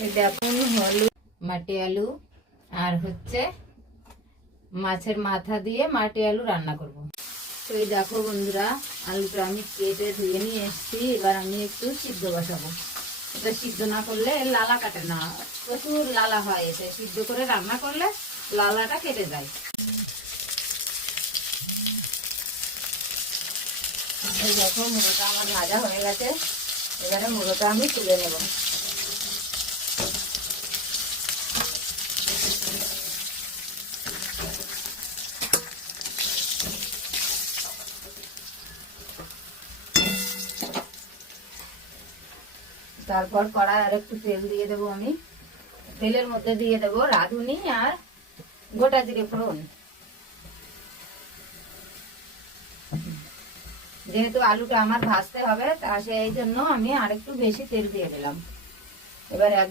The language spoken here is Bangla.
এই দেখুন মাটি আলু, আর হচ্ছে মাছের মাথা দিয়ে মাটি আলু রান্না করব। তো এই দেখো বন্ধুরা, আলুটা আমি কেটে ধুয়ে নিয়ে এসেছি, এবার আমি একটু সিদ্ধ বসাবো। এটা সিদ্ধ না করলে লালা কাটে না, প্রচুর লালা হয় এতে। সিদ্ধ করে রান্না করলে লালাটা কেটে যায়। দেখো, মুড়োটা আমার ভাজা হয়ে গেছে, এবারে মুড়োটা আমি তুলে নেব। তারপর কড়াই আর একটু তেল দিয়ে দেবো আমি। তেলের মধ্যে দিয়ে দেবো রাঁধুনি আর গোটা জিরে ফোড়ন। যেহেতু আলুটা আমার ভাজতে হবে, তা সেই জন্য আমি আরেকটু বেশি তেল দিয়ে দিলাম। এবার